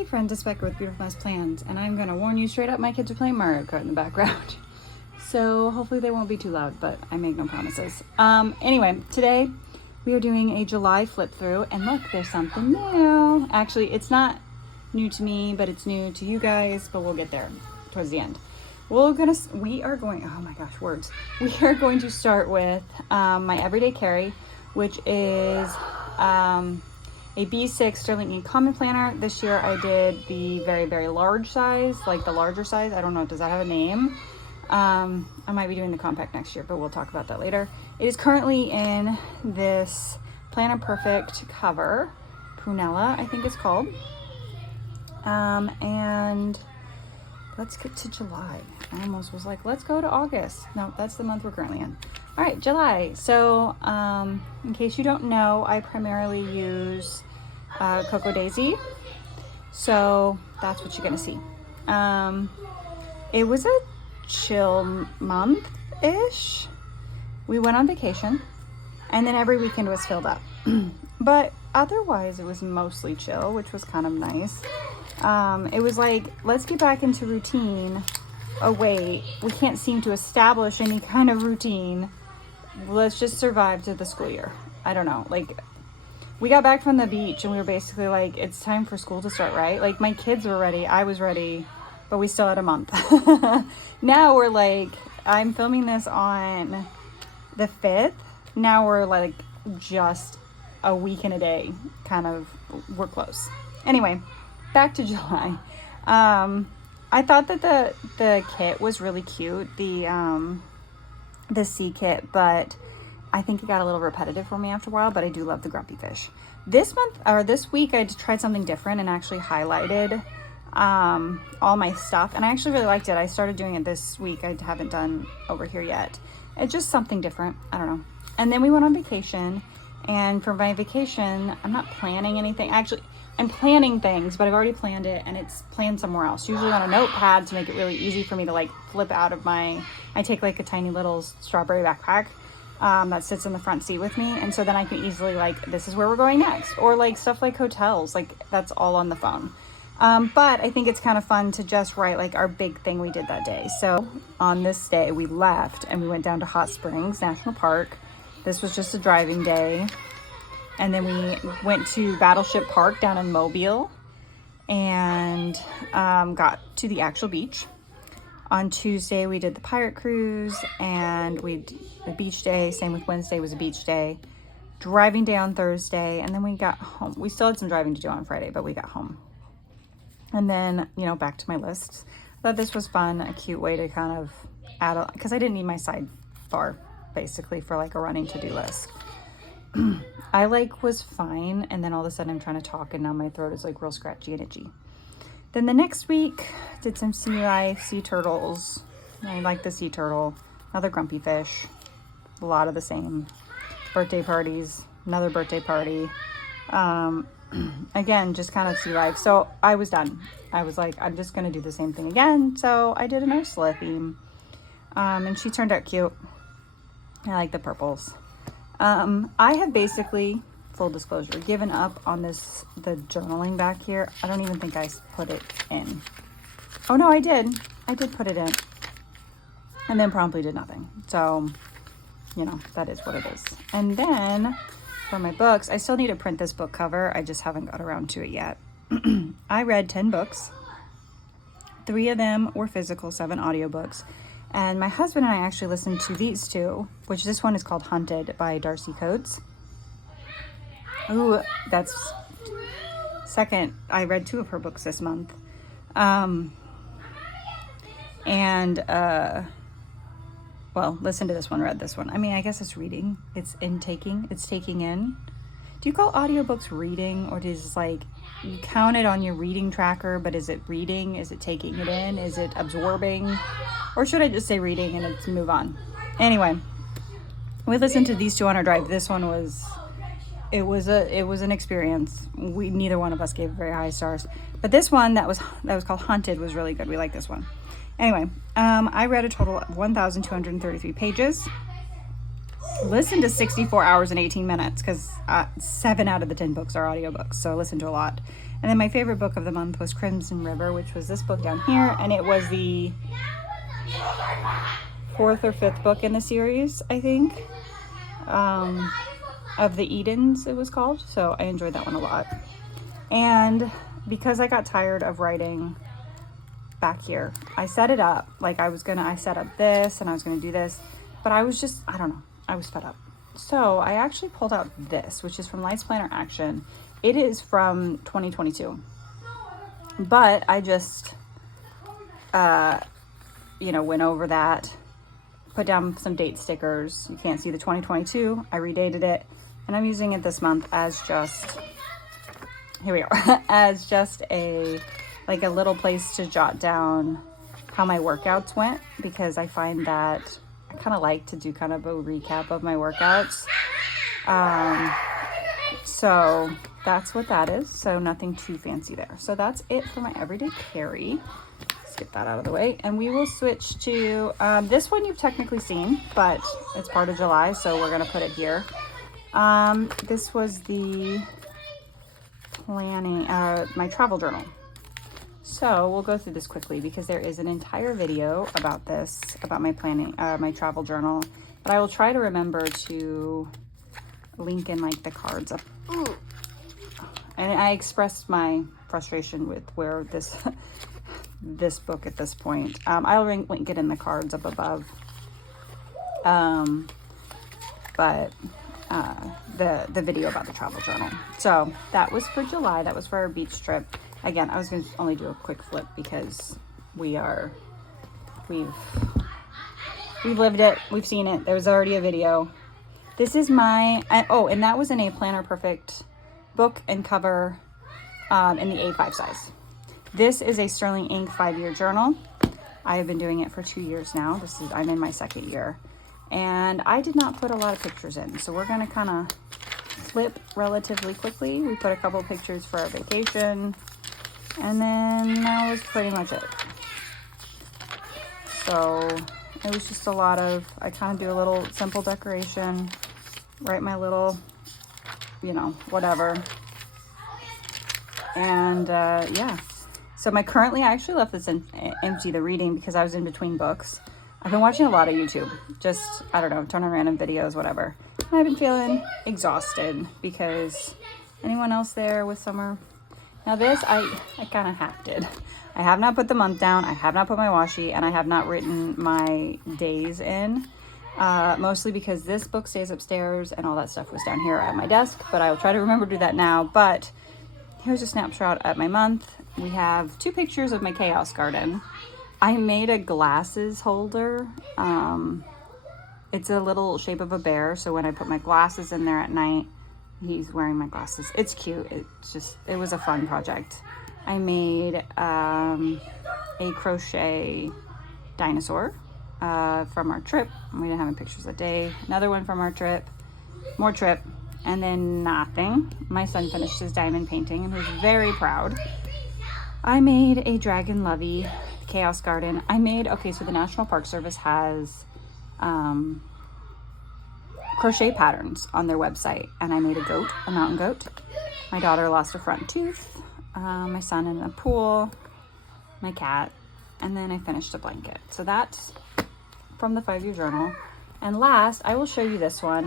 Hey friends, it's Becca with Beautiful Mess Plans, and I'm gonna warn you straight up, my kids are playing Mario Kart in the background. So hopefully they won't be too loud, but I make no promises. Anyway, today we are doing a July flip through, and look, there's something new. Actually, it's not new to me, but it's new to you guys, but we'll get there towards the end. We are going, oh my gosh, words. We are going to start with my everyday carry, which is a B6 Sterling Ink Common Planner. This year I did the very, very large size, like the larger size. I don't know, does that have a name? I might be doing the compact next year, but we'll talk about that later. It is currently in this Planner Perfect cover, Prunella, I think it's called. And let's get to July. I almost was like, let's go to August. No, that's the month we're currently in. All right, July. So, in case you don't know, I primarily use Cocoa Daisy. So that's what you're gonna see. It was a chill month-ish. We went on vacation, and then every weekend was filled up. But otherwise, it was mostly chill, which was kind of nice. It was like, let's get back into routine. Oh wait, we can't seem to establish any kind of routine. Let's just survive to the school year. I don't know, like, we got back from the beach and we were basically like, it's time for school to start, right? Like, my kids were ready, I was ready, but we still had a month. Now we're like, I'm filming this on the 5th. Now we're like just a week and a day, kind of, we're close. Anyway, back to July. I thought that the kit was really cute, the sea kit, but I think it got a little repetitive for me after a while, but I do love the Grumpy Fish. This week I tried something different and actually highlighted all my stuff, and I actually really liked it. I started doing it this week. I haven't done over here yet. It's just something different. I don't know. And then we went on vacation, and for my vacation, I'm not planning anything. Actually, I'm planning things, but I've already planned it, and it's planned somewhere else, usually on a notepad to make it really easy for me to like flip out of I take like a tiny little strawberry backpack that sits in the front seat with me, and so then I can easily like, this is where we're going next, or like stuff like hotels, like that's all on the phone. But I think it's kind of fun to just write like our big thing we did that day. So on this day we left and we went down to Hot Springs National Park. This was just a driving day. And then we went to Battleship Park down in Mobile and got to the actual beach. On Tuesday, we did the pirate cruise, and we did a beach day. Same with Wednesday was a beach day. Driving day on Thursday, and then we got home. We still had some driving to do on Friday, but we got home. And then, back to my list. I thought this was fun, a cute way to kind of add, because I didn't need my sidebar, basically, for like a running to-do list. I was fine, and then all of a sudden I'm trying to talk and now my throat is like real scratchy and itchy. Then the next week did some sea life, sea turtles. I like the sea turtle, another Grumpy Fish, a lot of the same. Birthday parties, another birthday party. Again, just kind of sea life. So I was done. I was like, I'm just gonna do the same thing again. So I did an Ursula theme, and she turned out cute. I like the purples. I have basically, full disclosure, given up on the journaling back here. I don't even think I put it in. Oh no, I did. I did put it in. And then promptly did nothing. So, that is what it is. And then, for my books, I still need to print this book cover. I just haven't got around to it yet. I read 10 books. 3 of them were physical, 7 audiobooks. And my husband and I actually listened to these 2, which this one is called Hunted by Darcy Coates. Ooh, that's second. I read 2 of her books this month. Well, listen to this one, read this one. I mean, I guess it's reading. It's intaking. It's taking in. Do you call audiobooks reading, or is it like you count it on your reading tracker, but is it reading? Is it taking it in? Is it absorbing? Or should I just say reading and it's move on? Anyway, we listened to these 2 on our drive. This one was an experience. Neither one of us gave very high stars. But this one that was called Hunted was really good. We like this one. Anyway, I read a total of 1,233 pages. listen to 64 hours and 18 minutes because 7 out of the 10 books are audiobooks, so I listen to a lot. And then my favorite book of the month was Crimson River, which was this book down here, and it was the 4th or 5th book in the series, I think, of the Edens it was called, so I enjoyed that one a lot. And because I got tired of writing back here, I set it up, like I set up this and I was gonna do this, but I was just, I don't know, I was fed up. So I actually pulled out this, which is from Lights Planner Action. It is from 2022, but I just, went over that, put down some date stickers. You can't see the 2022. I redated it, and I'm using it this month as just, here we are, as just a little place to jot down how my workouts went, because I find that I kind of like to do kind of a recap of my workouts. So that's what that is. So nothing too fancy there. So that's it for my everyday carry. Let's get that out of the way. And we will switch to, this one you've technically seen, but it's part of July, so we're going to put it here. This was the planning, my travel journal. So we'll go through this quickly because there is an entire video about this, about my planning, my travel journal, but I will try to remember to link in like the cards up. And I expressed my frustration with where this this book at this point. I'll link it in the cards up above. But the video about the travel journal. So that was for July. That was for our beach trip. Again, I was going to only do a quick flip because we've lived it. We've seen it. There was already a video. This is my, and that was in a Planner Perfect book and cover in the A5 size. This is a Sterling Ink 5-year journal. I have been doing it for 2 years now. I'm in my 2nd year. And I did not put a lot of pictures in, so we're going to kind of flip relatively quickly. We put a couple pictures for our vacation, and then that was pretty much it. So it was just a lot of, I kind of do a little simple decoration, write my little, whatever. And yeah. So currently, I actually left this empty, the reading, because I was in between books. I've been watching a lot of YouTube, just, I don't know, turn on random videos, whatever. And I've been feeling exhausted because, anyone else there with summer? Now this, I kind of half did. I have not put the month down, I have not put my washi, and I have not written my days in. Mostly because this book stays upstairs and all that stuff was down here at my desk, but I will try to remember to do that now. But here's a snapshot at my month. We have 2 pictures of my chaos garden. I made a glasses holder. It's a little shape of a bear, so when I put my glasses in there at night, he's wearing my glasses. It's cute. It was a fun project. I made a crochet dinosaur from our trip. We didn't have any pictures that day. Another one from our trip. More trip. And then nothing. My son finished his diamond painting and was very proud. I made a dragon lovey chaos garden. So the National Park Service has crochet patterns on their website, and I made a mountain goat. My daughter lost a front tooth, my son in a pool, my cat, and then I finished a blanket. So that's from the 5-year journal. And last, I will show you this one.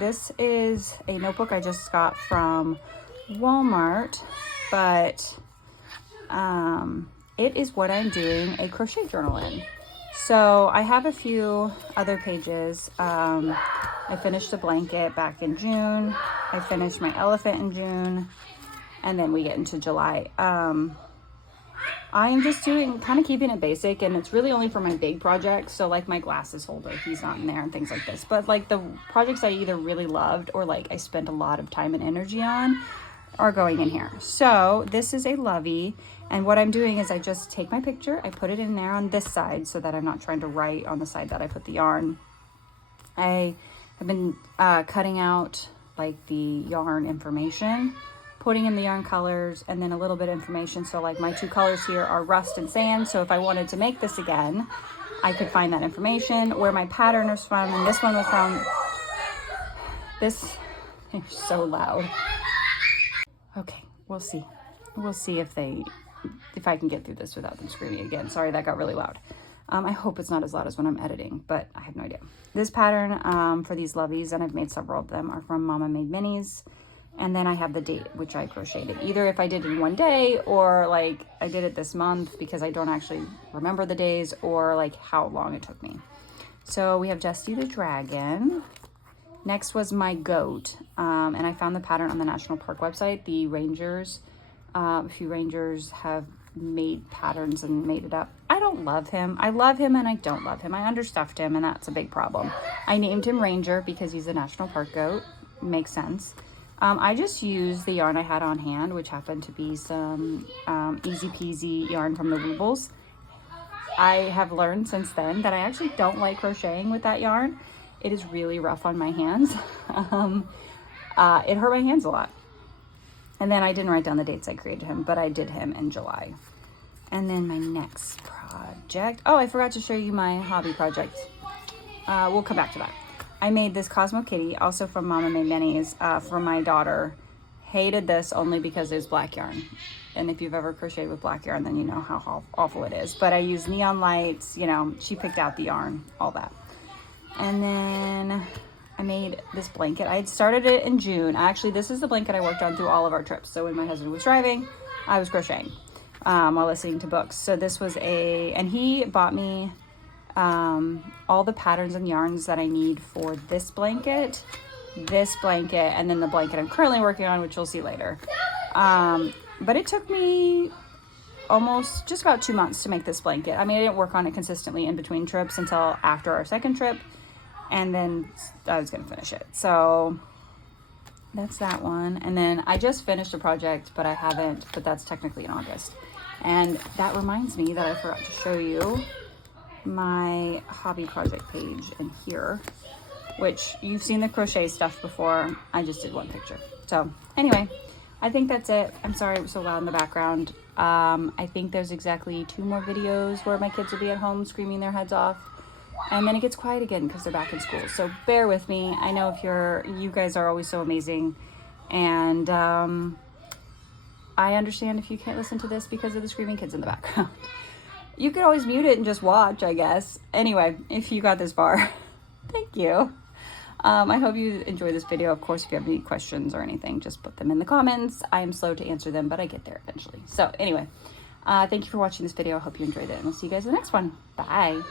This is a notebook I just got from Walmart, but it is what I'm doing a crochet journal in. So I have a few other pages. I finished a blanket back in June. I finished my elephant in June. And then we get into July. I am just kind of keeping it basic, and it's really only for my big projects. So like my glasses holder, he's not in there and things like this. But like the projects I either really loved or like I spent a lot of time and energy on are going in here. So this is a lovey. And what I'm doing is I just take my picture, I put it in there on this side so that I'm not trying to write on the side that I put the yarn. I have been cutting out like the yarn information, putting in the yarn colors, and then a little bit of information. So like my 2 colors here are rust and sand. So if I wanted to make this again, I could find that information, where my pattern is from. And this one was from This, they're so loud. Okay, we'll see. We'll see if I can get through this without them screaming again. Sorry, that got really loud. I hope it's not as loud as when I'm editing, but I have no idea. This pattern for these loveys, and I've made several of them, are from Mama Made Minis. And then I have the date, which I crocheted. Either if I did it in one day, or like I did it this month because I don't actually remember the days, or like how long it took me. So we have Dusty the Dragon. Next was my goat. And I found the pattern on the National Park website. The rangers, a few rangers have made patterns and made it up. I don't love him. I love him and I don't love him. I understuffed him and that's a big problem. I named him Ranger because he's a National Park goat. Makes sense. I just used the yarn I had on hand, which happened to be some Easy Peasy yarn from the Woobles. I have learned since then that I actually don't like crocheting with that yarn. It is really rough on my hands. It hurt my hands a lot. And then I didn't write down the dates I created him, but I did him in July. And then my next project. Oh, I forgot to show you my hobby project. We'll come back to that. I made this Cosmo Kitty, also from Mama Made Minis, for my daughter. Hated this only because it's black yarn. And if you've ever crocheted with black yarn, then you know how awful it is. But I used neon lights, you know, she picked out the yarn, all that. And then I made this blanket. I had started it in June. Actually, this is the blanket I worked on through all of our trips. So when my husband was driving, I was crocheting while listening to books. So this was and he bought me all the patterns and yarns that I need for this blanket, and then the blanket I'm currently working on, which you'll see later. But it took me almost just about 2 months to make this blanket. I mean, I didn't work on it consistently in between trips until after our second trip, and then I was gonna finish it. So that's that one. And then I just finished a project, but that's technically in August. And that reminds me that I forgot to show you my hobby project page in here, which you've seen the crochet stuff before. I just did one picture. So anyway, I think that's it. I'm sorry it was so loud in the background. I think there's exactly 2 more videos where my kids will be at home screaming their heads off, and then it gets quiet again because they're back in school. So bear with me. I know you guys are always so amazing, and I understand if you can't listen to this because of the screaming kids in the background. You could always mute it and just watch, I guess. Anyway, if you got this far, thank you. I hope you enjoyed this video. Of course, if you have any questions or anything, just put them in the comments. I am slow to answer them, but I get there eventually. So anyway, thank you for watching this video. I hope you enjoyed it, and I'll see you guys in the next one. Bye.